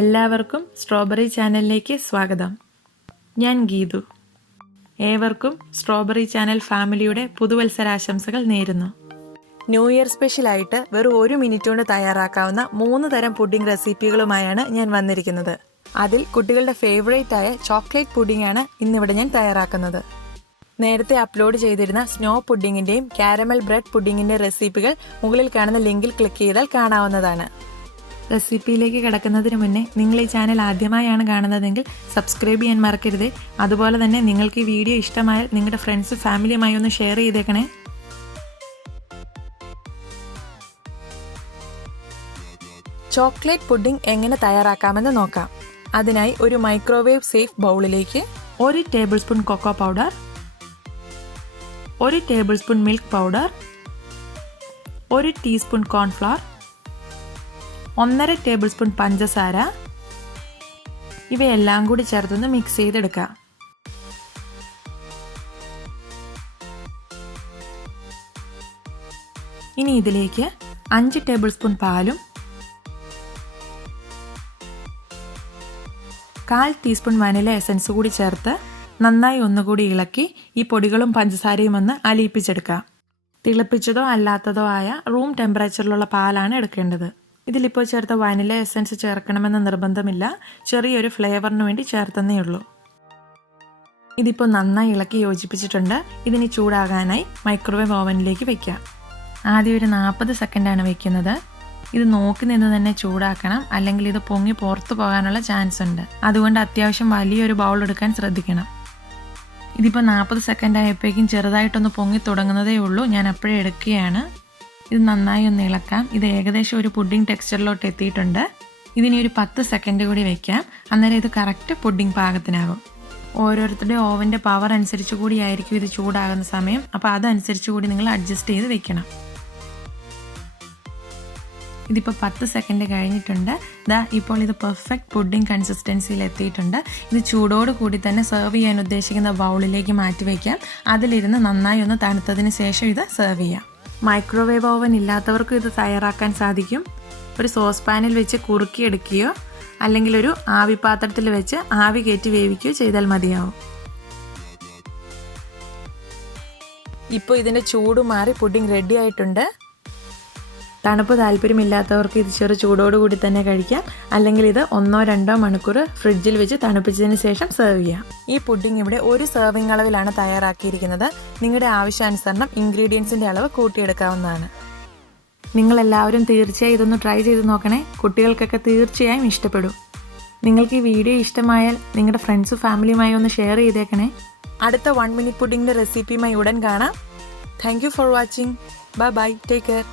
എല്ലാവർക്കും സ്ട്രോബെറി ചാനലിലേക്ക് സ്വാഗതം. ഞാൻ ഗീതു. ഏവർക്കും സ്ട്രോബെറി ചാനൽ ഫാമിലിയുടെ പുതുവത്സരാശംസകൾ നേരുന്നു. ന്യൂ ഇയർ സ്പെഷ്യലായിട്ട് വെറും 1 മിനിറ്റ് കൊണ്ട് തയ്യാറാക്കാവുന്ന 3 തരം പുഡിംഗ് റെസിപ്പികളുമായാണ് ഞാൻ വന്നിരിക്കുന്നത്. അതിൽ കുട്ടികളുടെ ഫേവറേറ്റ് ആയ ചോക്ലേറ്റ് പുഡിംഗ് ആണ് ഇന്നിവിടെ ഞാൻ തയ്യാറാക്കുന്നത്. നേരത്തെ അപ്ലോഡ് ചെയ്തിരുന്ന സ്നോ പുഡിങ്ങിന്റെയും കാരമൽ ബ്രെഡ് പുഡിങ്ങിന്റെ റെസിപ്പികൾ മുകളിൽ കാണുന്ന ലിങ്കിൽ ക്ലിക്ക് ചെയ്താൽ കാണാവുന്നതാണ്. റെസിപ്പിയിലേക്ക് കിടക്കുന്നതിന് മുന്നേ നിങ്ങൾ ഈ ചാനൽ ആദ്യമായാണ് കാണുന്നതെങ്കിൽ സബ്സ്ക്രൈബ് ചെയ്യാൻ മറക്കരുത്. അതുപോലെ തന്നെ നിങ്ങൾക്ക് ഈ വീഡിയോ ഇഷ്ടമായാൽ നിങ്ങളുടെ ഫ്രണ്ട്സ് ഫാമിലിയുമായി ഒന്ന് ഷെയർ ചെയ്തേക്കണേ. ചോക്ലേറ്റ് പുഡിംഗ് എങ്ങനെ തയ്യാറാക്കാമെന്ന് നോക്കാം. അതിനായി ഒരു മൈക്രോവേവ് സേഫ് ബൗളിലേക്ക് 1 tablespoon cocoa powder, 1 tablespoon milk powder, 1 teaspoon cornflour, 1.5 tablespoon പഞ്ചസാര, ഇവയെല്ലാം കൂടി ചേർത്തൊന്ന് മിക്സ് ചെയ്തെടുക്കുക. ഇനി ഇതിലേക്ക് 5 ടേബിൾ സ്പൂൺ പാലും 1/4 ടീസ്പൂൺ വനില എസൻസ് കൂടി ചേർത്ത് നന്നായി ഒന്നുകൂടി ഇളക്കി ഈ പൊടികളും പഞ്ചസാരയും ഒന്ന് അലിയിപ്പിച്ചെടുക്കുക. തിളപ്പിച്ചതോ അല്ലാത്തതോ ആയ റൂം ടെമ്പറേച്ചറിലുള്ള പാലാണ് എടുക്കേണ്ടത്. ഇതിലിപ്പോൾ ചേർത്ത വനില എസൻസ് ചേർക്കണമെന്ന് നിർബന്ധമില്ല, ചെറിയൊരു ഫ്ലേവറിന് വേണ്ടി ചേർത്തന്നേ ഉള്ളൂ. ഇതിപ്പോൾ നന്നായി ഇളക്കി യോജിപ്പിച്ചിട്ടുണ്ട്. ഇതിനി ചൂടാകാനായി മൈക്രോവേവ് ഓവനിലേക്ക് വെക്കാം. ആദ്യം ഒരു 40 സെക്കൻഡാണ് വെക്കുന്നത്. ഇത് നോക്കി നിന്ന് തന്നെ ചൂടാക്കണം, അല്ലെങ്കിൽ ഇത് പൊങ്ങി പുറത്തു പോകാനുള്ള ചാൻസ് ഉണ്ട്. അതുകൊണ്ട് അത്യാവശ്യം വലിയൊരു ബൗൾ എടുക്കാൻ ശ്രദ്ധിക്കണം. ഇതിപ്പോൾ 40 സെക്കൻഡ് ആയപ്പോഴേക്കും ചെറുതായിട്ടൊന്ന് പൊങ്ങി തുടങ്ങുന്നതേ ഉള്ളൂ. ഞാൻ അപ്പോഴേ എടുക്കുകയാണ്. ഇത് നന്നായി ഒന്ന് ഇളക്കാം. ഇത് ഏകദേശം ഒരു പുഡിംഗ് ടെക്സ്ചറിലോട്ട് എത്തിയിട്ടുണ്ട്. ഇതിനി ഒരു 10 സെക്കൻഡ് കൂടി വെക്കാം. അന്നേരം ഇത് കറക്റ്റ് പുഡിംഗ് പാകത്തിനാകും. ഓരോരുത്തരുടെ ഓവൻ്റെ പവർ അനുസരിച്ച് കൂടി ആയിരിക്കും ഇത് ചൂടാകുന്ന സമയം. അപ്പോൾ അതനുസരിച്ച് കൂടി നിങ്ങൾ അഡ്ജസ്റ്റ് ചെയ്ത് വെക്കണം. ഇതിപ്പോൾ 10 സെക്കൻഡ് കഴിഞ്ഞിട്ടുണ്ട്. ഇപ്പോൾ ഇത് പെർഫെക്റ്റ് പുഡിംഗ് കൺസിസ്റ്റൻസിയിൽ എത്തിയിട്ടുണ്ട്. ഇത് ചൂടോട് കൂടി തന്നെ സെർവ് ചെയ്യാൻ ഉദ്ദേശിക്കുന്ന ബൗളിലേക്ക് മാറ്റി വയ്ക്കാം. അതിലിരുന്ന് നന്നായി ഒന്ന് തണുത്തതിന് ശേഷം ഇത് സെർവ് ചെയ്യാം. മൈക്രോവേവ് ഓവൻ ഇല്ലാത്തവർക്കും ഇത് തയ്യാറാക്കാൻ സാധിക്കും. ഒരു സോസ് പാനിൽ വെച്ച് കുറുക്കിയെടുക്കുകയോ അല്ലെങ്കിൽ ഒരു ആവിപാത്രത്തിൽ വെച്ച് ആവി കയറ്റി വേവിക്കുകയോ ചെയ്താൽ മതിയാവും. ഇപ്പോൾ ഇതിൻ്റെ ചൂട് മാറി പുഡിംഗ് റെഡി ആയിട്ടുണ്ട്. തണുപ്പ് താല്പര്യമില്ലാത്തവർക്ക് ഇത് ചെറു ചൂടോടുകൂടി തന്നെ കഴിക്കാം, അല്ലെങ്കിൽ ഇത് 1-2 മണിക്കൂർ ഫ്രിഡ്ജിൽ വെച്ച് തണുപ്പിച്ചതിന് ശേഷം സെർവ് ചെയ്യാം. ഈ പുഡിംഗ് ഇവിടെ ഒരു സെർവിംഗ് അളവിലാണ് തയ്യാറാക്കിയിരിക്കുന്നത്. നിങ്ങളുടെ ആവശ്യാനുസരണം ഇൻഗ്രീഡിയൻസിൻ്റെ അളവ് കൂട്ടിയെടുക്കാവുന്നതാണ്. നിങ്ങളെല്ലാവരും തീർച്ചയായും ഇതൊന്ന് ട്രൈ ചെയ്ത് നോക്കണേ. കുട്ടികൾക്കൊക്കെ തീർച്ചയായും ഇഷ്ടപ്പെടും. നിങ്ങൾക്ക് ഈ വീഡിയോ ഇഷ്ടമായാൽ നിങ്ങളുടെ ഫ്രണ്ട്സും ഫാമിലിയുമായി ഒന്ന് ഷെയർ ചെയ്തേക്കണേ. അടുത്ത 1 മിനിറ്റ് പുഡിംഗിൻ്റെ റെസിപ്പിയുമായി ഉടൻ കാണാം. Thank you for watching. Bye bye. Take care.